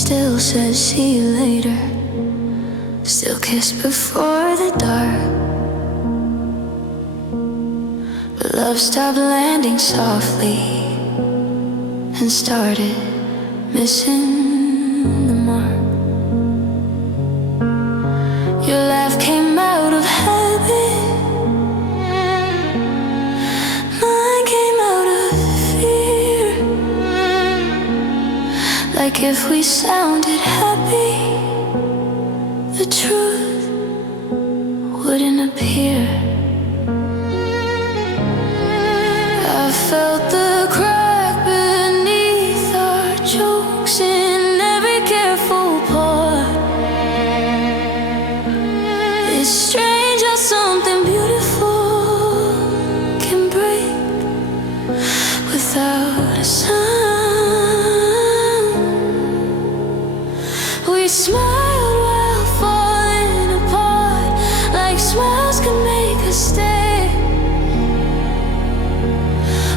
still said see you later, still kiss before the dark. But love stopped landing softly and started missing the mark. Your laugh came out of habit, mine came out of fear. Like if we sounded happy, the truth wouldn't appear. I felt the crack beneath our jokes in every careful part. It's strange how something beautiful can break without a sound. We smiled while falling apart, like smiles could make us stay.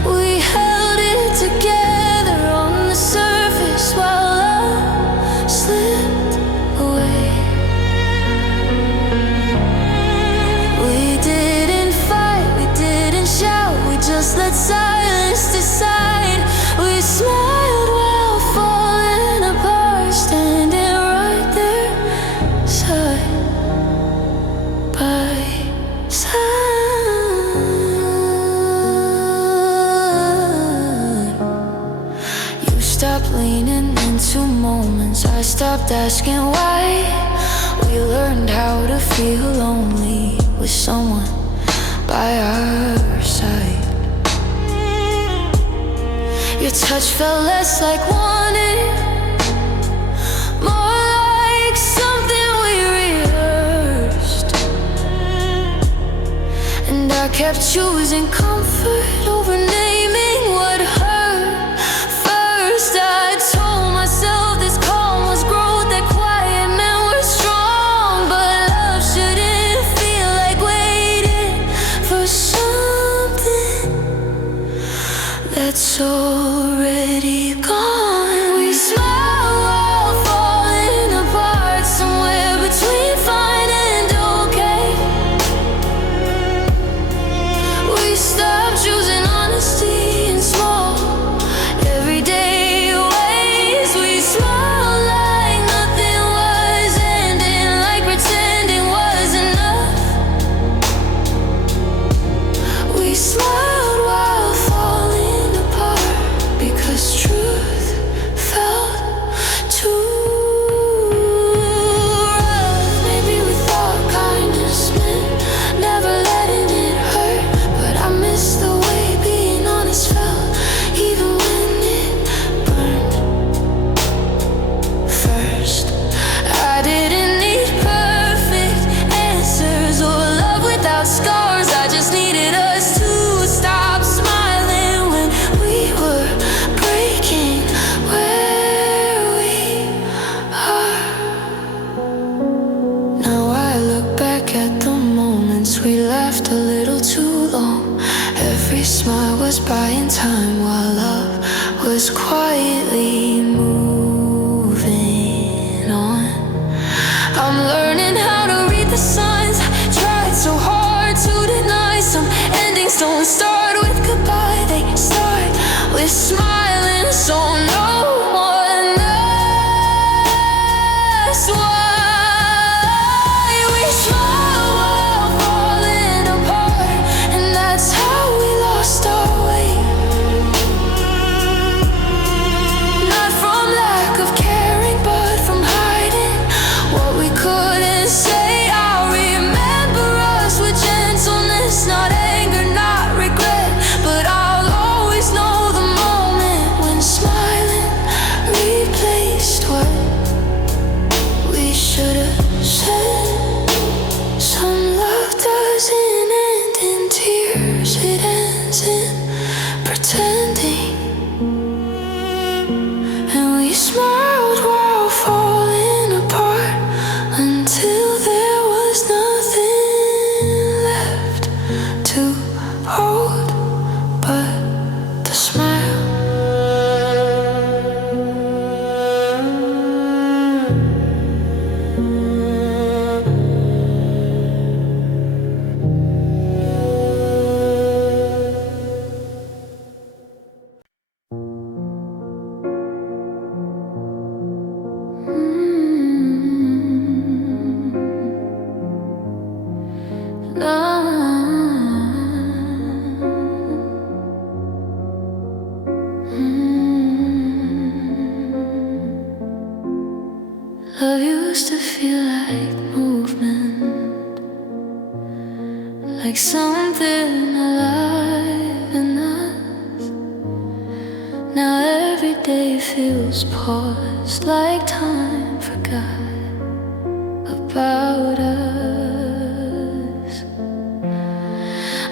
We held it together on the surface while love slipped away. We didn't fight, we didn't shout, we just let silence decide. We smiled while falling apart, standing right there, side by side. You stopped leaning into moments, I stopped asking why. We learned how to feel lonely with someone by our side. Your touch felt less like wanting, more like something we rehearsed. And I kept choosing comfort over naming what hurt first. I told myself this calm was growth, that quiet meant we're strong. But love shouldn't feel like waiting for something that's already gone. We smile while falling apart, somewhere between fine and okay. We stopped choosing honesty in small, everyday ways. We smiled like nothing was ending, like pretending was enough. We smiled while falling apart, because truth felt too rough. Maybe we thought kindness meant never letting it hurt, but I miss the way being honest felt, even when it burned. First, I didn't need perfect answers or love without scars. I just needed us to stop smiling when we were breaking where we are. Now I look back at the moments we laughed a little too long. Every smile was buying time while love was quietly moving on. I'm learning how to read the signs. Tried so hard to deny some endings don't start with goodbye, they start with smiling. So no one knows why we smile while falling apart, and that's how we lost our way. Not from lack of caring, but from hiding what we couldn't say. I remember us with gentleness, not anger, not regret. But I'll always know the moment when smiling replaced what we should have said. Some love doesn't end in tears, it ends in pretending. And we smiled while falling apart until there was nothing left to hold but the smile. like something alive in us. Now every day feels paused, like time forgot about us.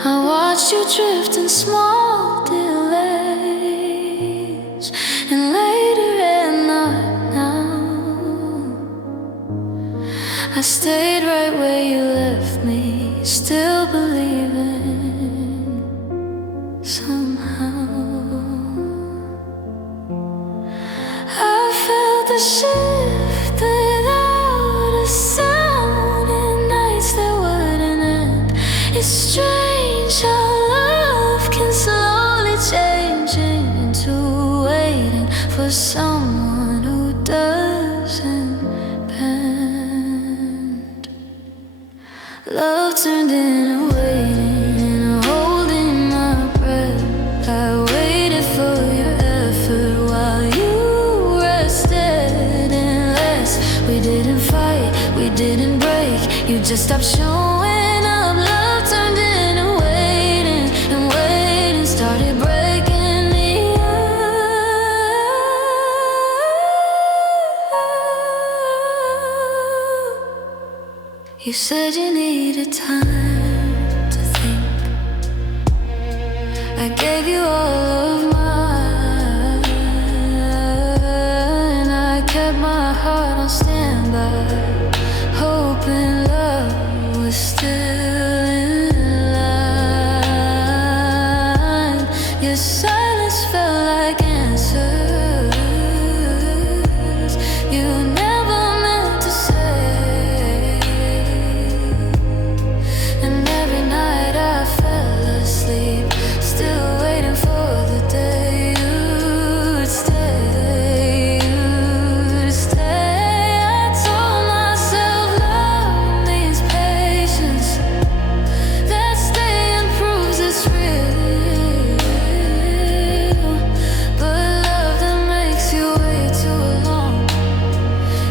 I watched you drift in small delays, and later and not now. I stayed right where you left me, still believing somehow. I felt the shift without a sound in nights that wouldn't end. It's strange how love can slowly change into waiting for someone who doesn't bend. Love turned into waiting and holding my breath. I waited for your effort while you rested in less. We didn't fight, we didn't break, you just stopped showing up. Love turned into waiting, and waiting started breaking me up. You said you needed time to think. I gave you all of mine. I kept my heart on standby, hoping love was still in line. Your silence felt like answers you never meant to say. And every night I fell asleep, still waiting for the day you'd stay, you'd stay. I told myself love means patience, that staying proves it's real. But love that makes you wait too long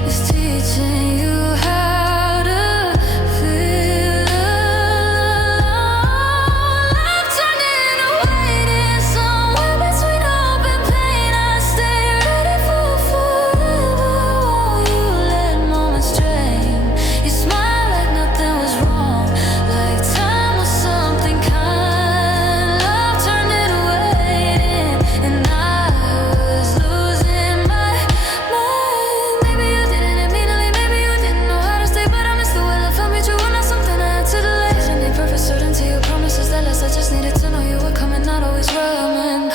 is teaching you how to feel alone. Love turned into waiting, somewhere between hope and pain. I stay ready for forever while you let moments drain. You smile like nothing was wrong, like time was something kind. Love turned into waiting, and I was losing my mind. Maybe you didn't mean to leave, maybe you didn't know how to stay, but I missed the way love felt me true, and not something I had to delay. Didn't need perfect certainty or promises that last. I just needed to know you were coming, not always romanticized.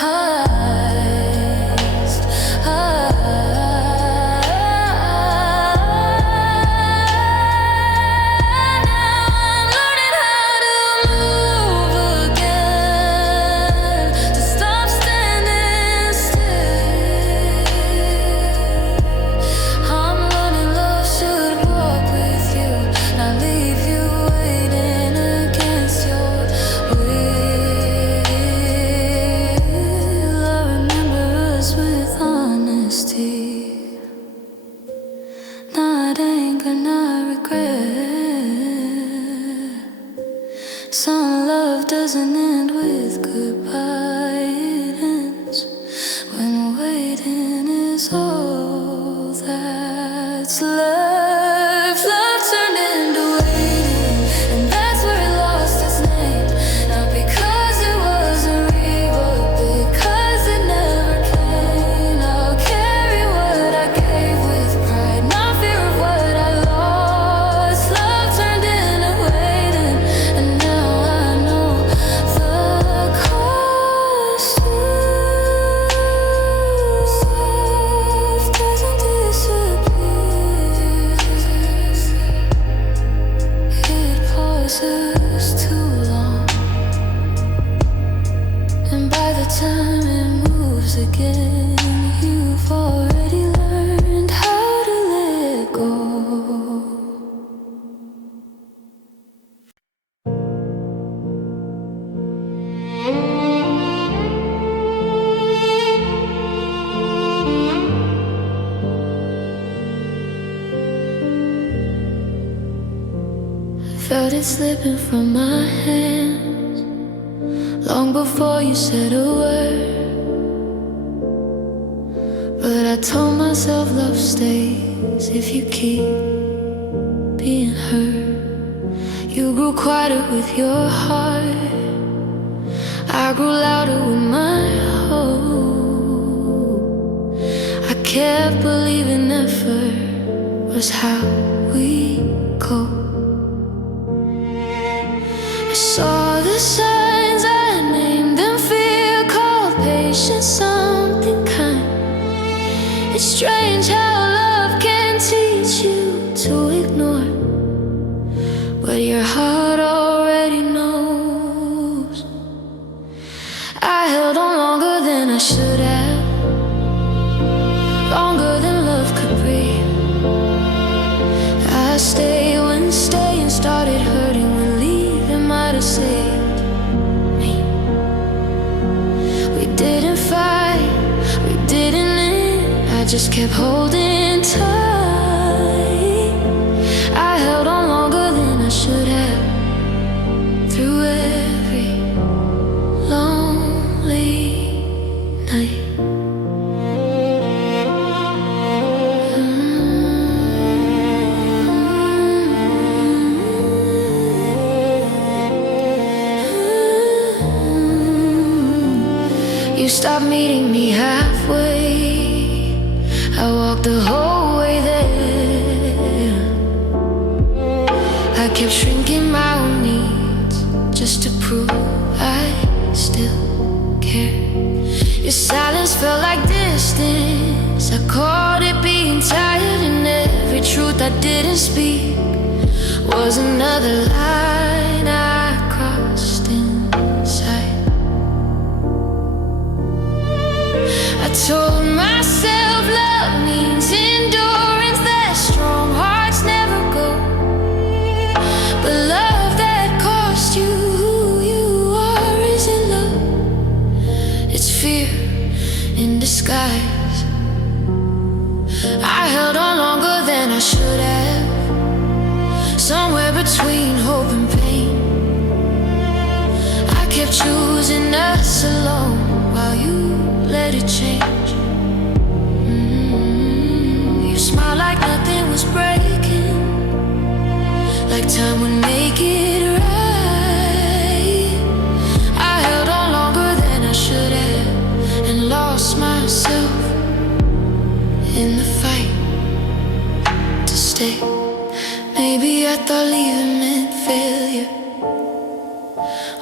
Now I'm learning how to move again, to stop standing still. I'm learning love should walk with you, not leave you waiting against your will. I remember us with honesty, not anger, not regret. Some love doesn't end with goodbye, it ends when waiting is all that's left. Love turned into waiting, and that's where it lost its name. Not because it wasn't real, but because it never came. I'll carry what I gave with pride, not fear of what I lost. Love turned into waiting, and now I know the cost. Love doesn't disappear, it pauses too long, and by the time it moves again, you've already learned how to let go. Felt it slipping from my hand. before you said a word. But I told myself love stays if you keep being hurt. You grew quieter with your heart, I grew louder with my hope. I kept believing effort was how we go. I saw the signs, I named them fear, called patience something kind. It's strange how love can teach you to ignore what your heart already knows. I held on longer than I should have, longer than love could breathe. I stayed when staying started hurting, when leaving might have saved me. We didn't fight, we didn't end, I just kept holding tight. I held on longer than I should have, through every lonely night. You stopped meeting me halfway, I walked the whole way there. I kept shrinking my own needs just to prove I still care. Your silence felt like distance, I called it being tired, and every truth I didn't speak was another line I crossed inside. I told myself love means endurance, that strong hearts never go. But love that cost you who you are isn't love, it's fear in disguise. I held on longer than I should have, somewhere between hope and pain. I kept choosing us alone while you let it change. You smiled like nothing was breaking, like time would make it right. I held on longer than I should have, and lost myself in the fight to stay. Maybe I thought leaving meant failure,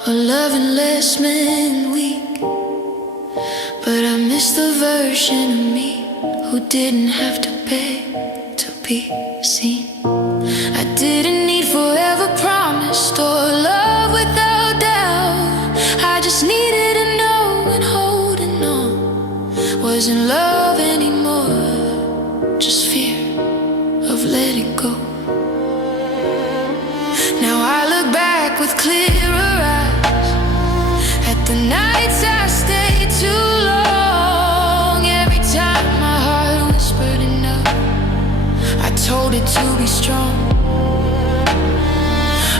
or loving less meant weak. But I miss the version of me who didn't have to beg to be seen. I didn't need forever promised or love without doubt. I just needed to know, and holding on wasn't love anymore, just fear of letting go. Now I look back with clearer eyes at the nights I stayed too long. Every time my heart whispered enough, I told it to be strong.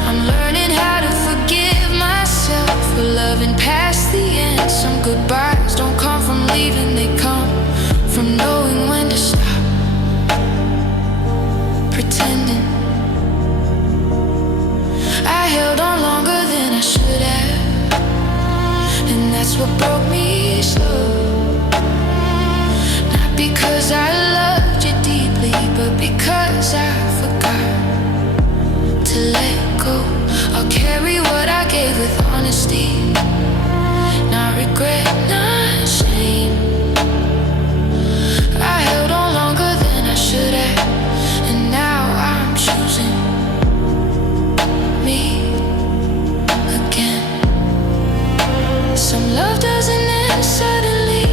I'm learning how to forgive myself for loving past the end. Some goodbyes don't come from leaving, they come from knowing when to stop pretending. I held on longer than I should have, and that's what broke me slow. Not because I loved you deeply, but because I forgot to let go. I'll carry what I gave with honesty, not regret, not shame. I held on longer than I should have, and now I'm choosing me again. Some love doesn't end suddenly,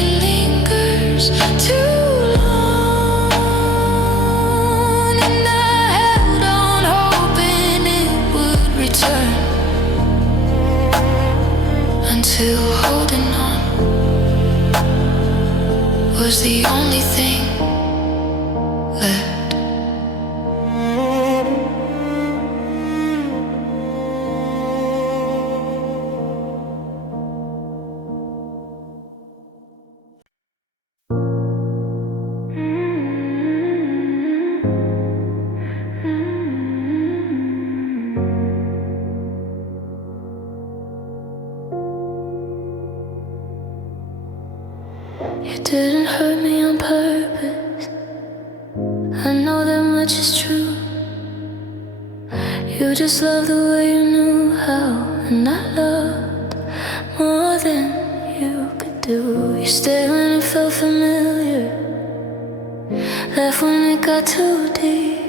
it lingers too long. And I held on hoping it would return, until holding on was the only thing left. You didn't hurt me on purpose. I know that much is true. You just loved the way you knew how, and I loved more than you could do. You stayed when it felt familiar, left when it got too deep.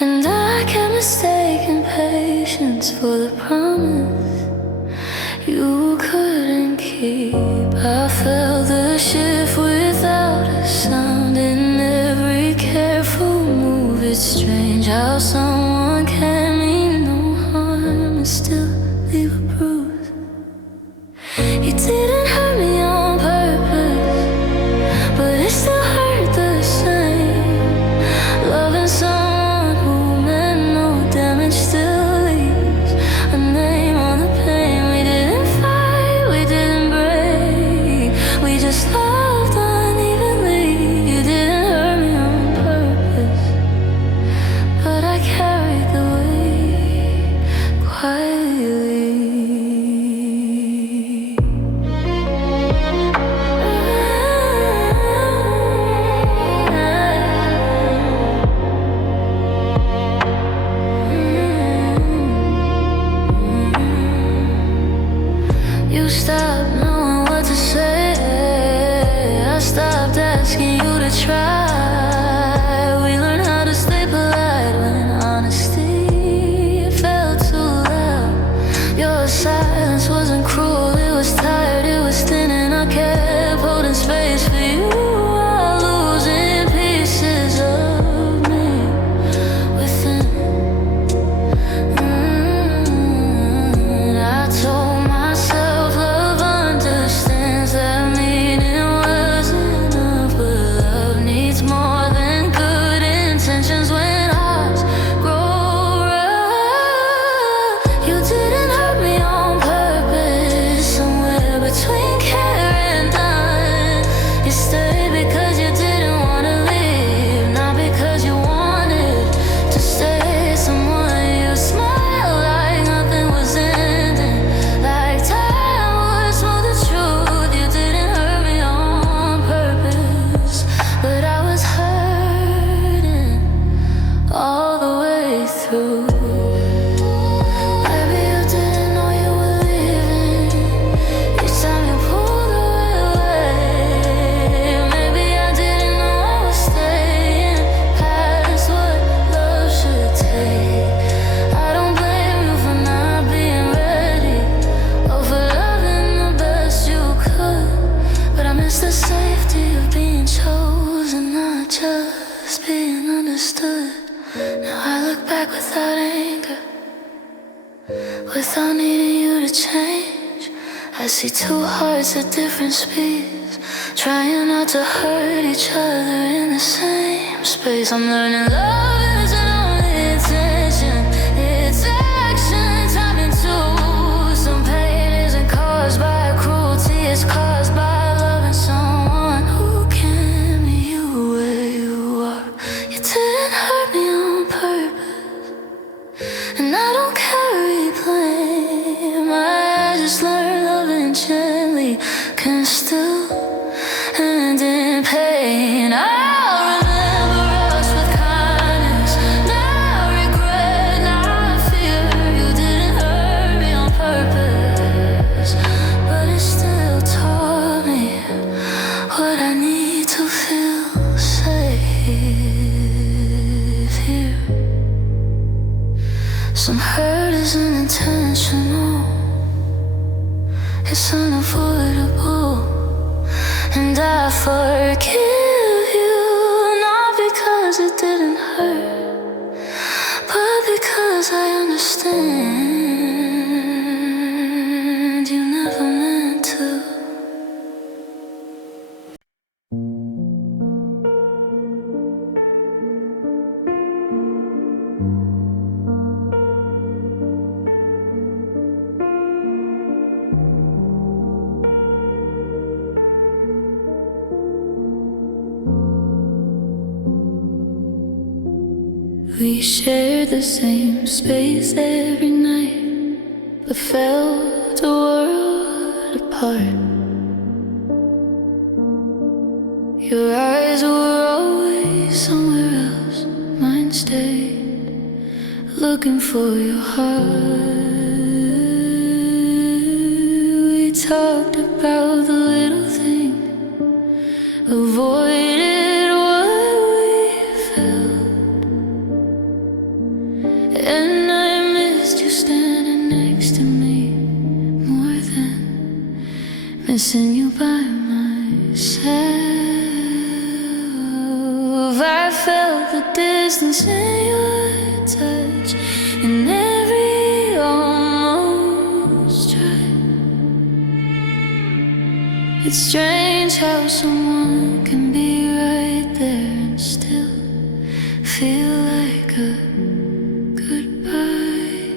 And I kept mistaking patience for the promise you couldn't keep. I felt the shift without a sound in every careful move. It's strange how someone can mean no harm and still leave a bruise. You didn't hurt me on purpose, but it still hurt the same. Loving someone who meant no damage still leaves a name on the pain. We didn't fight, we didn't break, we just loved unevenly. You didn't hurt me on purpose, but I carried the weight quietly. You stopped knowing what to say. I stopped asking you to try. We learned how to stay polite when honesty felt too loud. Your silence wasn't cruel, it was tired, it was thin, and I kept holding space for you while losing pieces of me within. I told myself love understands that meaning wasn't enough, but love needs more than good intentions when hearts grow rough. You didn't hurt me on purpose, somewhere between care and none. You stayed because you didn't want to leave, not because you wanted to stay. Someone you smiled like nothing was ending, like time was for the truth. You didn't hurt me on purpose, but I was hurting all the way through. Maybe you didn't know you were leaving each time you pulled away. Maybe I didn't know I was staying past what love should take. I don't blame you for not being ready, or for loving the best you could, but I miss the safety of being chosen, not just being understood. Now I look back without anger, without needing you to change. I see two hearts at different speeds, trying not to hurt each other in the same space. I'm learning love isn't only intention, it's action time into. Some pain isn't caused by cruelty, it's caused by loving someone who can meet you where you are. You didn't hurt me on purpose, and I don't carry blame. I just learned loving gently can still end in pain. I'll remember us with kindness, not regret, not fear. You didn't hurt me on purpose, but it still taught me what I need to feel safe here. Some hurt isn't intentional, it's unavoidable, and I forgive you, not because it didn't hurt, but because I understand you never meant to. We shared the same space every night, but felt a world apart. Your eyes were always somewhere else, mine stayed looking for your heart. We talked about the little things, avoided what we felt, and I missed you standing next to me more than missing you by myself. I felt the distance in your touch, in every almost try. It's strange how someone can be right there and still feel like a goodbye.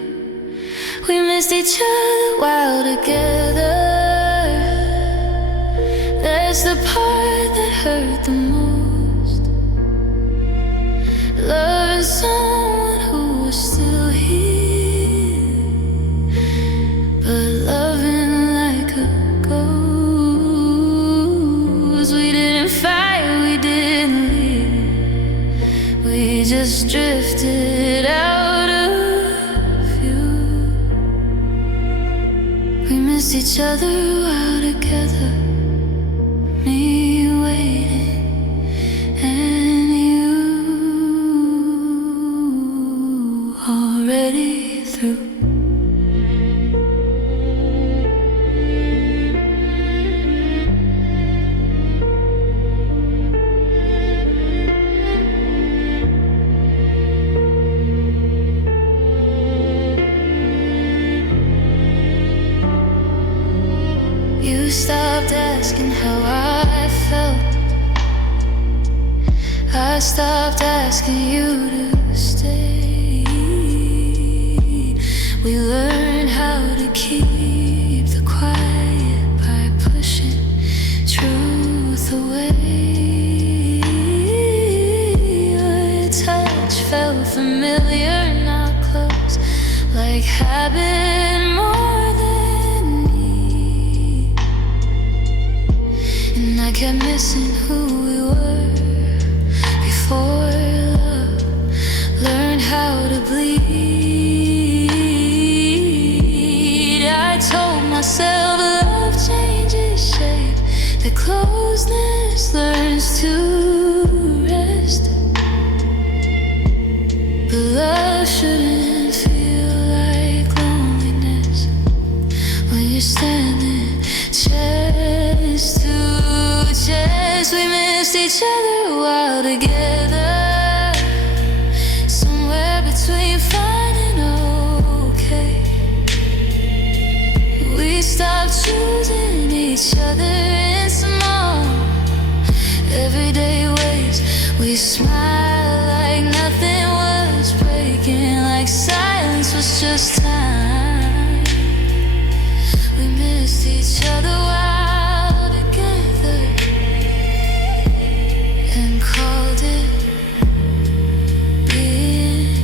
We missed each other while together. That's the part that hurt the most. Loving someone who was still here, but loving like a ghost. We didn't fight, we didn't leave, we just drifted out of view. We missed each other while together, me waiting and you already through. You stopped asking how I felt. I stopped asking you to stay. We learned how to keep the quiet by pushing truth away. Your touch felt familiar, not close, like habit more than need. And I kept missing who we were before love learned how to bleed. I told myself love changes shape, that closeness learns to rest. But love shouldn't feel like loneliness when you're standing chest to chest. We missed each other while together, somewhere between fine and okay. We stopped choosing each other in small, everyday ways. We smiled like nothing was breaking, like silence was just time. We missed each other while together and called it being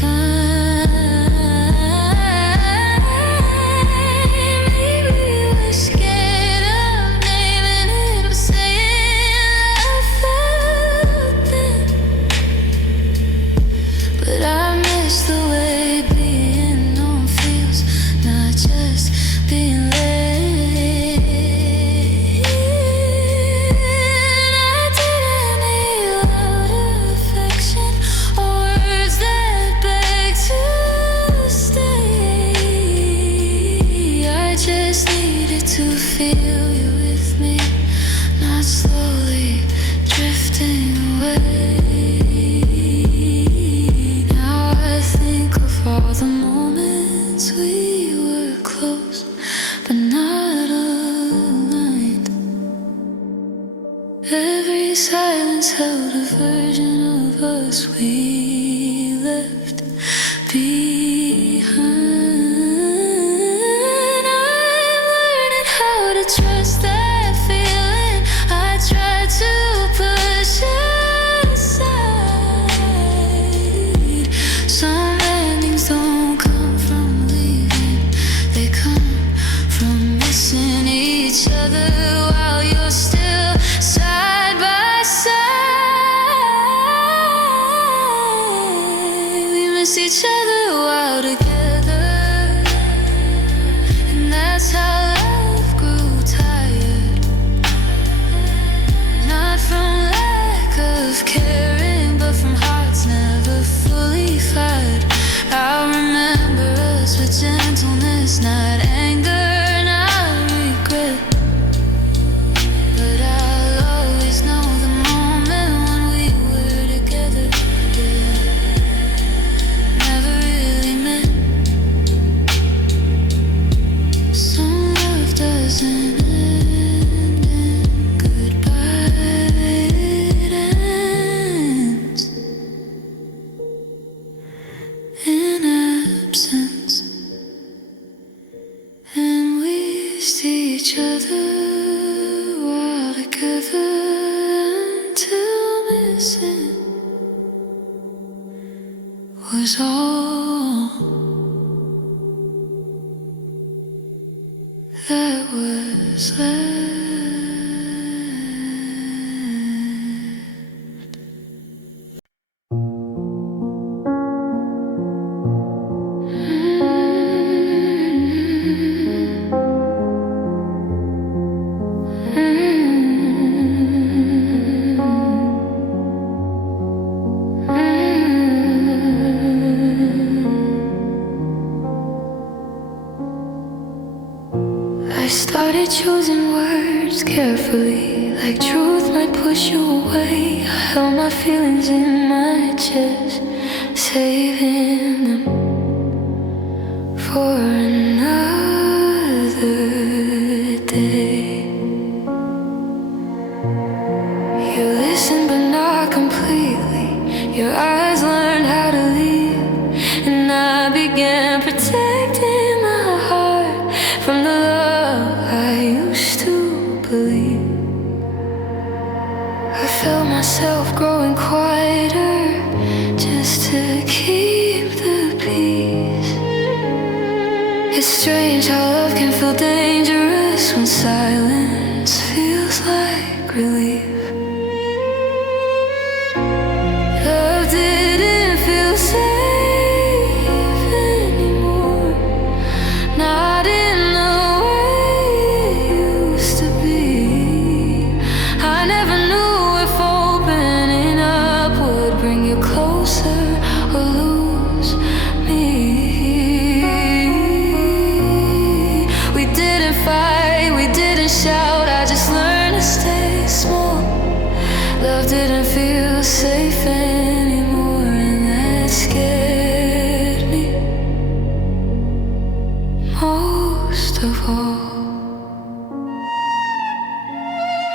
fine. Maybe we were scared of naming it, of saying I felt it. But I miss the way being known feels, not just being led. I didn't need loud affection or words that beg to stay. I just needed to feel you with me, not slowly drifting away. Now I think of all the moments we were close, but not aligned. Every silence held a version of us we left behind. I'm learning how to trust that feeling I tried to push aside. Some endings don't come from leaving, they come from missing each other while you're still that's how love grew tired. Not from lack of caring, but from hearts never fully fired. I remember us with gentleness, not anger, not regret. But I'll always know the moment when we were together. Yeah, never really meant. Some love doesn't end in goodbye, it ends in absence. And we see each other while together until missing was all that was left. I started choosing words carefully, like truth might push you away. I held my feelings in my chest, saving them for another day. You listened but not completely. Your eyes learned how to leave, and I began protecting my heart from the love I used to believe. I felt myself growing quieter just to keep the peace. It's strange how love can feel dangerous when silence feels like relief. Love didn't feel safe anymore, not in the way it used to be. I never knew if opening up would bring you closer or lose me. We didn't fight, we didn't shout, I just learned to stay small. Love didn't feel safe anymore, and that scared me most of all.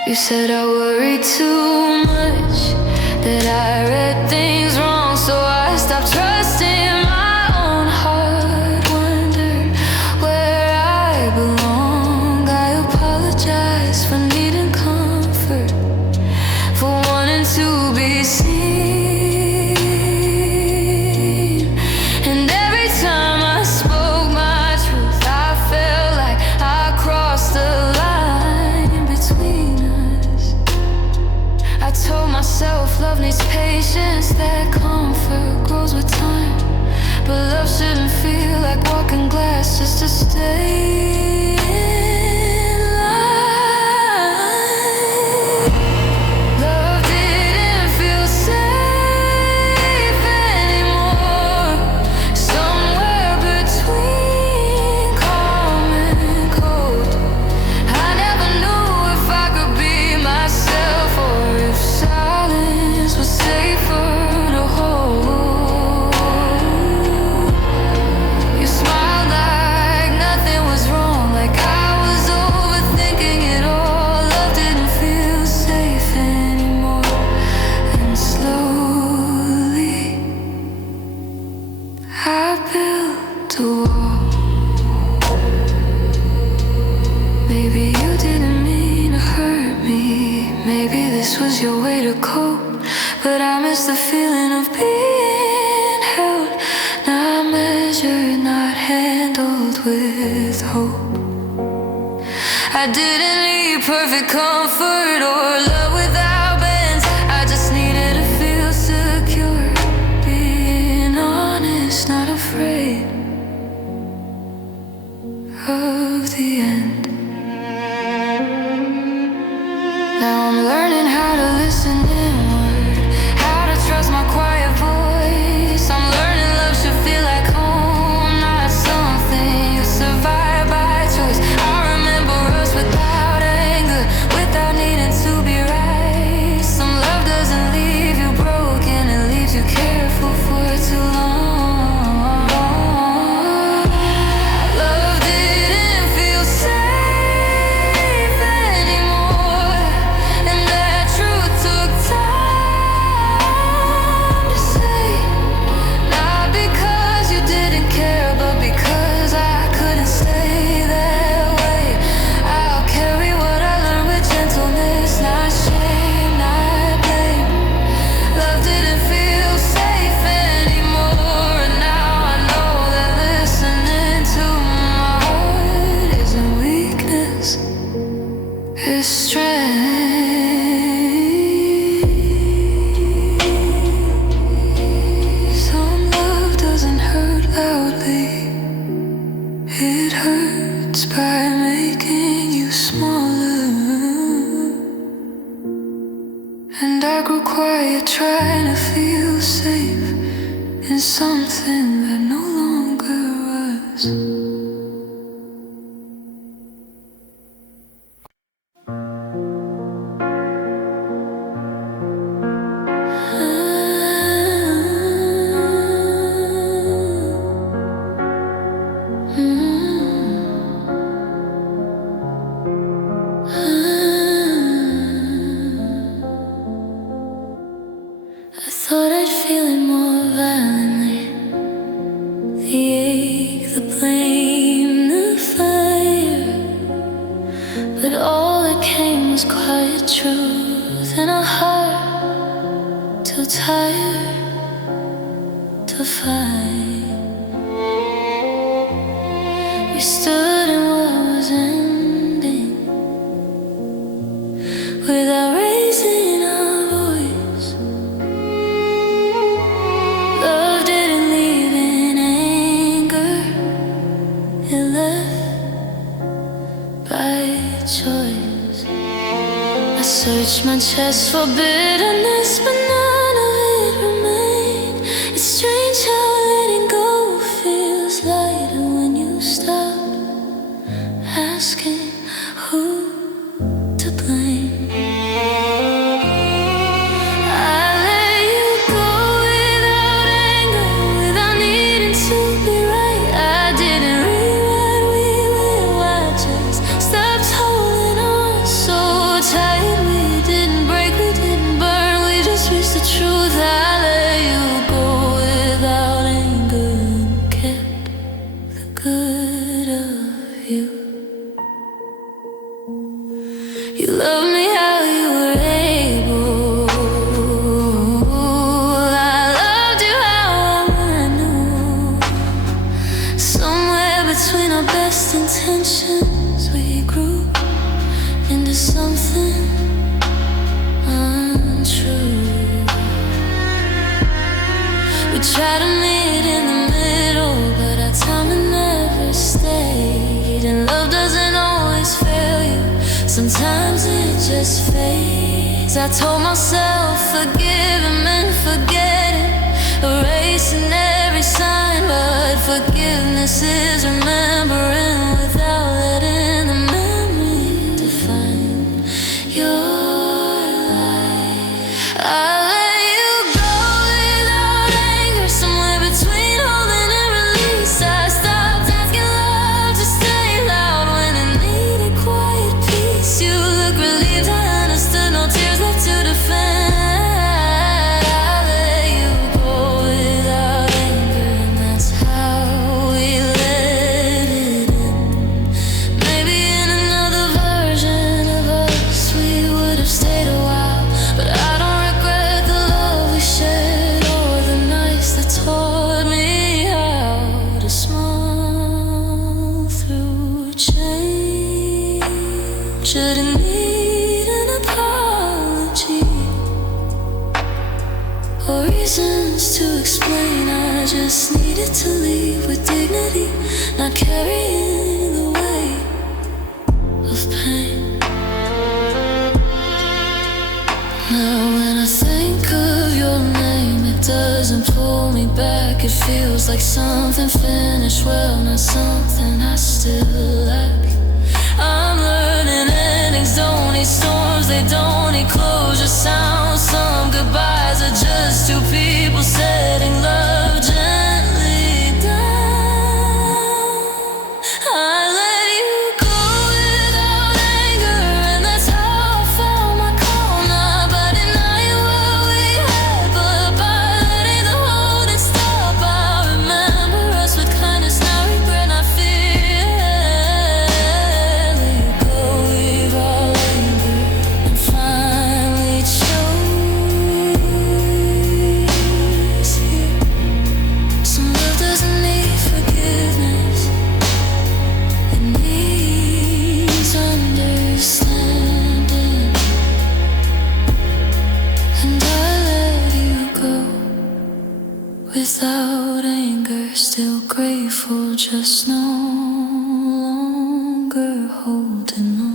You said I worried too much, that I read things wrong, so I stopped trusting my own heart. Wondered where I belong. I apologize for needing comfort, for wanting to be seen. And every time I spoke my truth, I felt like I crossed the line between us. I told myself love needs patience, that comfort grows with time. But love shouldn't feel like walking glass just to stay in line. Love didn't feel safe anymore, somewhere between calm and cold. I never knew if I could be myself, or if silence was safer to hold. You smiled like nothing was wrong, like I was overthinking it all. Love didn't feel safe anymore, and slowly I built a wall. Maybe you didn't mean to hurt me, maybe this was your way to cope. But I miss the feeling of being held, not measured, not handled with hope. I didn't need perfect comfort or love without bends. I just needed to feel secure, being honest, not afraid of the end. Now I'm learning how to listen inward, how to trust my quiet voice. I'm learning love should feel like home, not something you survive by choice. I remember us without anger, without needing to be right. Some love doesn't leave you broken, it leaves you careful for too long. Love didn't feel safe anymore, and that truth took time to say. Not because you didn't care, but because I couldn't stay that way. I'll carry what I learned with gentleness, not shame, not blame. Love didn't feel safe anymore, and now I know that listening to my heart isn't weakness, it's strength. Some love doesn't hurt loudly, it hurts by making you smaller. And I grew quiet, trying to feel safe in something that no longer was. I thought I'd feel it more violently. The ache, the blame, the fire. But all that came was quiet truth and a heart too tired to fight. We stood in what was ending without raising our voice. Love didn't leave in anger, it left by choice. I searched my chest for bitterness, but none of it remained. It's strange how letting go feels lighter when you stop asking who to blame. I let you go without anger, without needing to be right. I didn't rewrite, we will. I just stopped holding on so tight. We didn't break, we didn't burn, we just reached the truth. I let you go without anger and kept the good of you. You loved me how you were able. I loved you how I knew. Somewhere between our best intentions, we grew into something untrue. We tried to meet in the middle, but our timing never stayed. And love doesn't always fail you, sometimes it just fades. I told myself forgive him and forget it, erasing every sign. But forgiveness is remembering without letting the memory define your life. I let you go without anger, somewhere between holding and release. I stopped asking love to stay loud when it needed quiet peace. You look relieved, I understood, no tears left to defend. I let you go without anger, and that's how we let it end. Maybe in another version of us, we would have stayed a while. But I don't regret the love we shared or the nights that taught me how to smile through change. Shouldn't need an apology or reasons to explain. I just needed to leave with dignity, not carrying the weight it feels like something finished well, not something I still lack. I'm learning endings don't need storms, they don't need closure sounds. Some goodbyes are just two people setting love gently down. I let you go without anger, and that's how I found my calm. Not by denying what we had, but by letting the holding stop. I remember us with kindness, now regret, not fear. Let you go, we've all lingered and finally chose you. Some love doesn't need forgiveness, it needs understanding. And I let you go without anger, still grateful, just no longer holding on.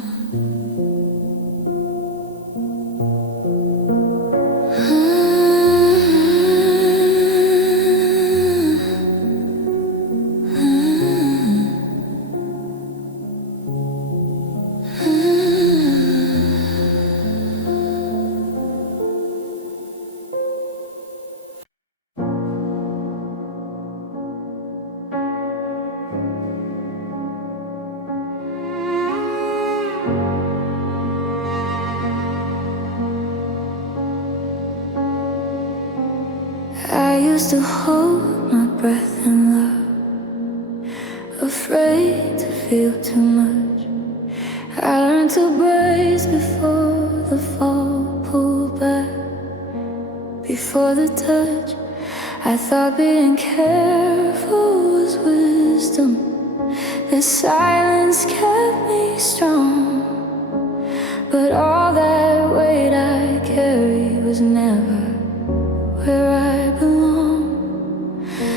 I used to hold my breath in love, afraid to feel too much. I learned to brace before the fall, pull back before the touch. I thought being careful was wisdom, the silence kept me strong. But all that weight I carried was never where I belong.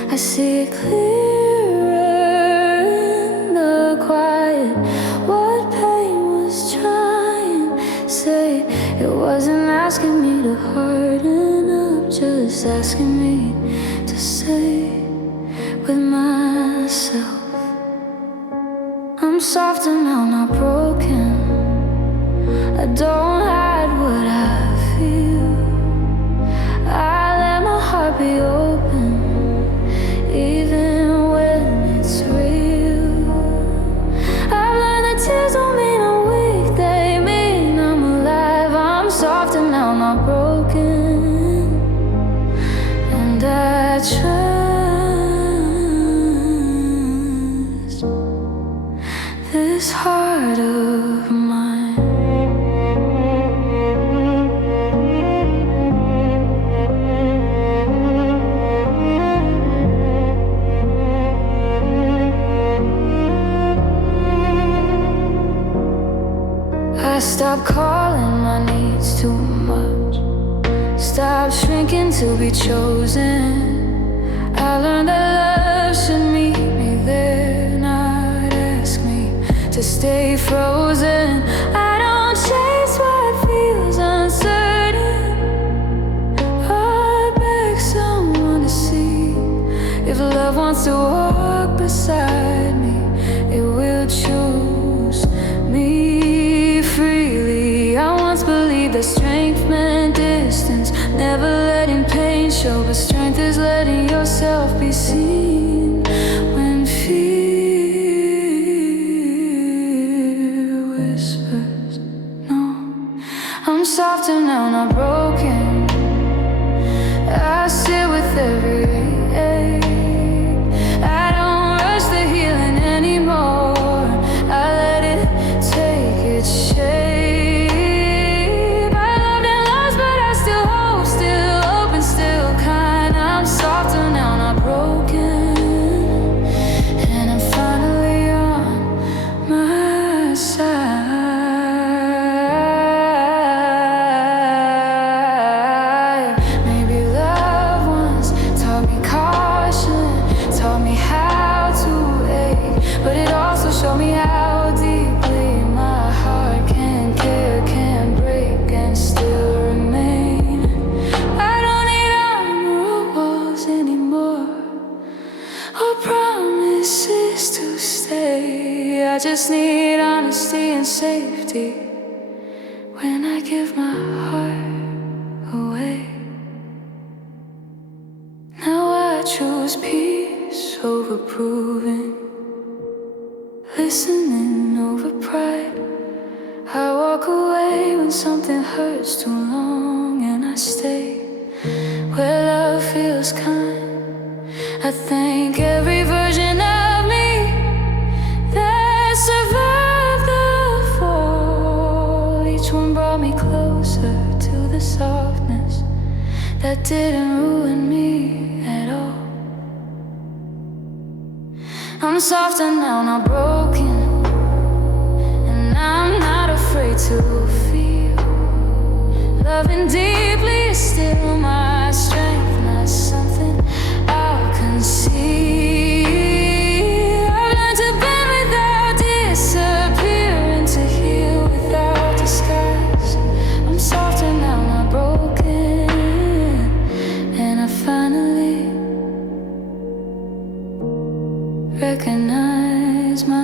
I see it clearer in the quiet, what pain was trying to say. It wasn't asking me to harden up, just asking me to stay with myself. I'm softer now, not broken. I don't hide what I feel. I let my heart be open, even when it's real. I've learned that tears don't mean I'm weak, they mean I'm alive. I'm softer now, not broken, and I trust this heart of mine. I stopped calling my needs too much, stopped shrinking to be chosen. I learned that love should meet me there, not ask me to stay frozen. I don't chase what feels uncertain, I beg someone to see. If love wants to walk beside me, it will choose me freely. I once believed that strength meant distance, never letting pain show, but strength is letting yourself be seen. When fear whispers no, I'm softer now, not broken. I sit with every ache, I don't rush the healing anymore. I let it take its shape. I loved and lost, but I still hope, still open, still kind. I'm softer now, not broken, and I'm finally on my side. Maybe loved ones taught me honesty and safety when I give my heart away. Now I choose peace over proving, listening over pride. I walk away when something hurts too long, and I stay where love feels kind. I thank every version of me that survived the fall. Each one brought me closer to the softness that didn't ruin me at all. I'm softer now, not broken, and I'm not afraid to feel. Loving deeply is still my strength, not something I'll conceal. I've learned to bend without disappearing, to heal without disguise. I'm softer now, not broken, and I finally recognize my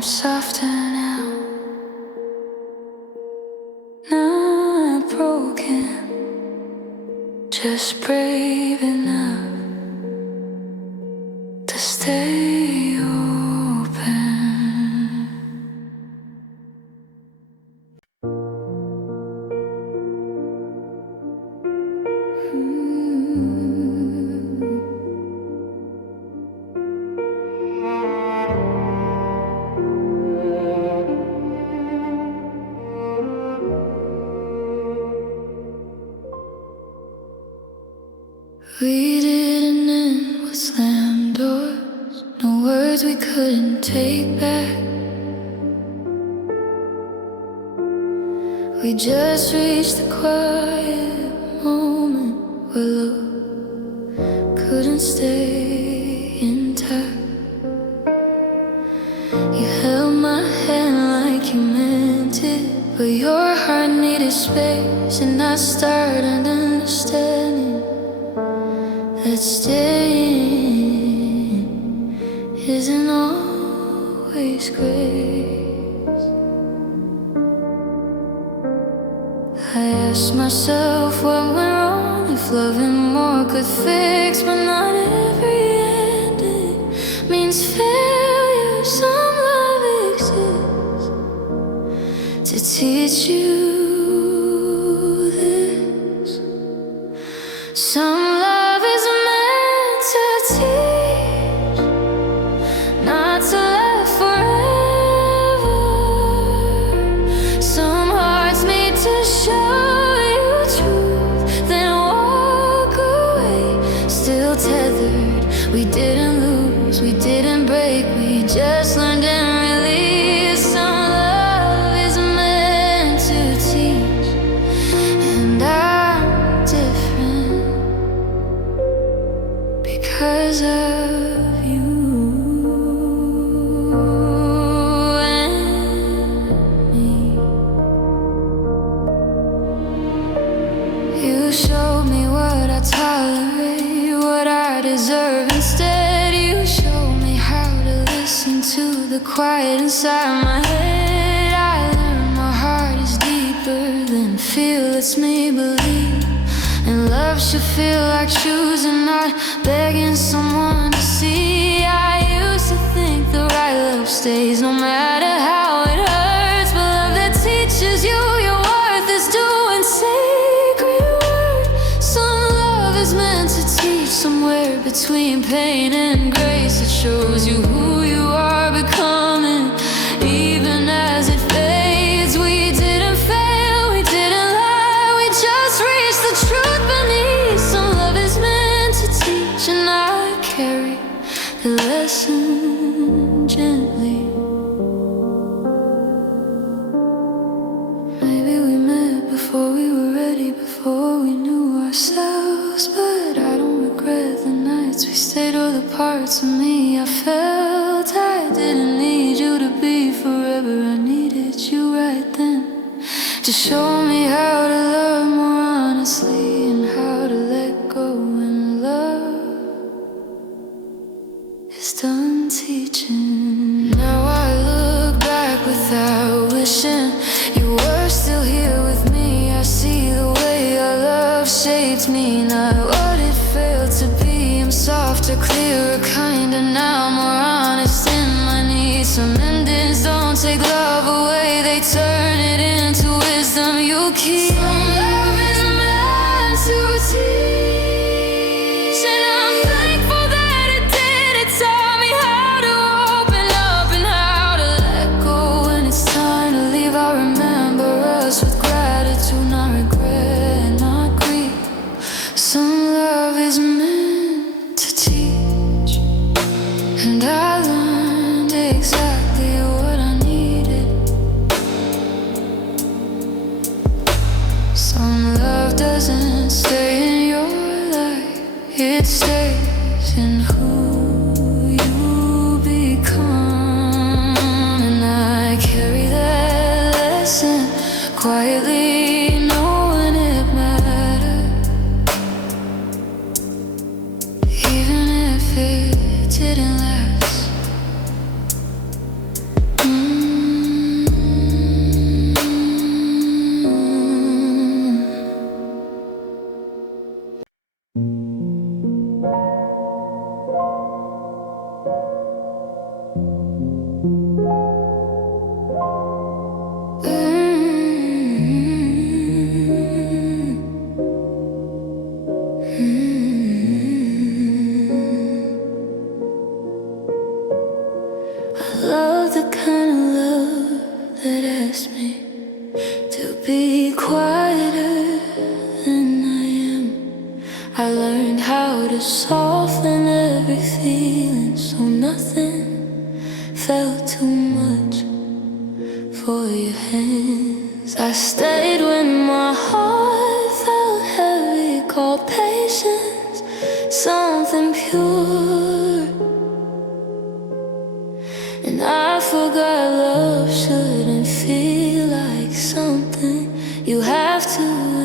softer now, not broken, just brave enough to stay open. We didn't end with slammed doors, no words we couldn't take back. We just reached the quiet moment where love couldn't stay intact. You held my hand like you meant it, but your heart needed space, and I started understanding that staying isn't always grace. I asked myself what went wrong, if loving more could fix, but not every ending means failure. Some love exists to teach you this. Some love is meant to teach, not to last forever. Some hearts made to show you truth, then walk away, still tethered. We didn't lose, we didn't break, we just learned and released. Some love is meant to teach, and I'm different because of you and me. You showed me what I tolerate, what I deserve instead. You showed me how to listen to the quiet inside my head. I learned my heart is deeper than fear lets me believe, and love should feel like choosing, not begging someone to see. I used to think the right love stays no matter how it hurts, but love that teaches you your worth is doing sacred work. Some love is meant to teach, somewhere between pain and grace. It shows you who you are becoming, even as it fades. We didn't fail, we didn't lie, we just reached the truth beneath. Some love is meant to teach, and I carry the lesson gently. to show me how to love more honestly and how to let go when love is done teaching. Now I look back without wishing you were still here with me. I see the way our love shaped me, not what it failed to be. I'm softer, clearer, kinder now, more honest in my needs. Some endings don't take love away, they turn it into wisdom you keep. Some love is meant to teach, and I'm thankful that it did. It taught me how to open up and how to let go when it's time to leave. I remember us with gratitude, not regret, not grief. Some love is meant to teach, and I learned exactly what I needed. Some love doesn't stay in your life, it stays in who you become. And I carry that lesson quietly, knowing it mattered, even if it didn't last. Love the kind of love that asks me to be quieter than I am. I learned how to soften every feeling so nothing felt too much for your hands. I stayed when my heart felt heavy, called patience something pure. And I forgot love shouldn't feel like something you have to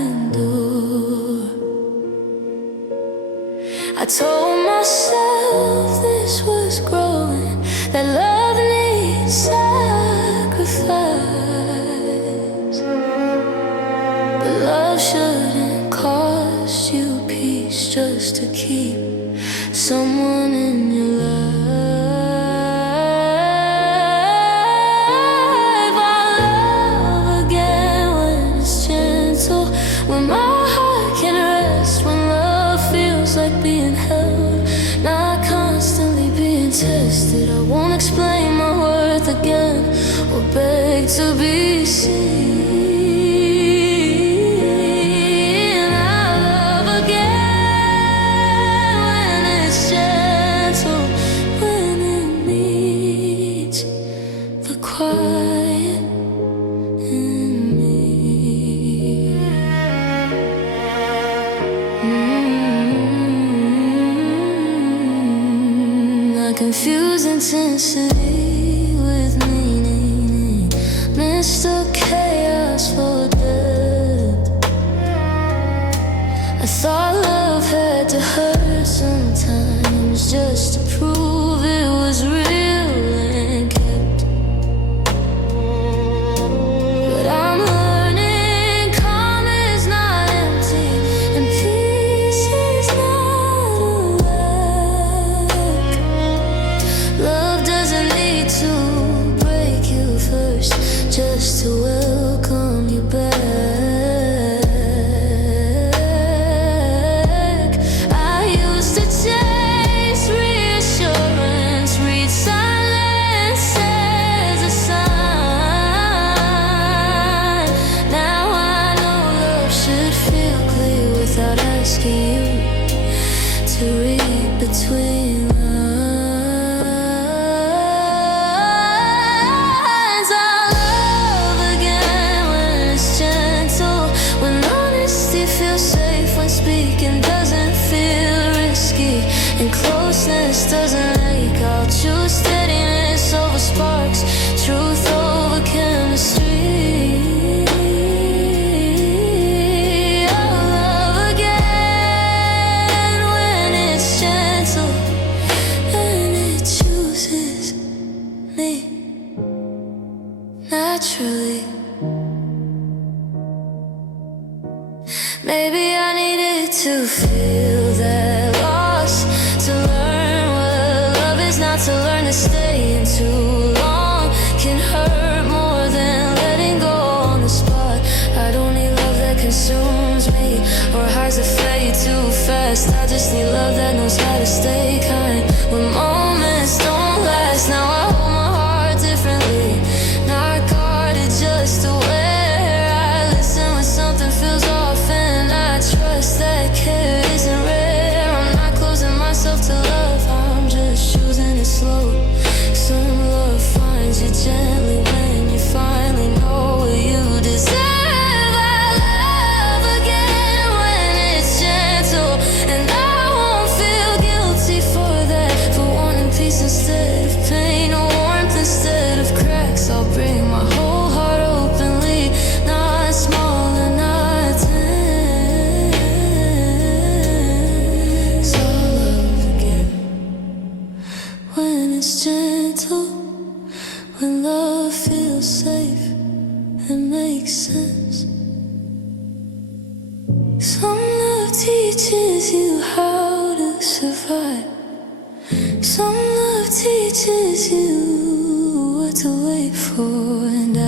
endure. I told myself this was growing, that love needs sacrifice. But love shouldn't cost you peace just to keep someone in your life. When my heart can rest, when love feels like being held, not constantly being tested. I won't explain my worth again or beg to be seen. I love again when it's gentle, when it meets the quiet in me. Confuse intensity with meaning, mistook chaos for depth. I thought love had to hurt sometimes just to prove it was real and kept. But I'm learning calm is not empty and peace is not a lack. Love doesn't naturally. Maybe I needed to feel that loss to learn what love is, not to learn to stay in too long. Can hurt more than letting go on the spot. I don't need love that consumes me or highs that fade too fast. I just need love that knows how to stay kind when moments don't last. Now I hold my heart differently, not guarded, just aware. I listen when something feels off and I trust that care isn't rare. I'm not closing myself to love, I'm just choosing it slow. Some love finds you gently when you finally know what you deserve. I love again when it's gentle, and I won't feel guilty for that, for wanting peace instead of pain, or warmth instead of cracks. I'll bring my whole heart openly, not small and not tense. I'll love again when it's gentle, when love feels safe and makes sense. Some love teaches you how to survive. Some love teaches you what to wait for, and I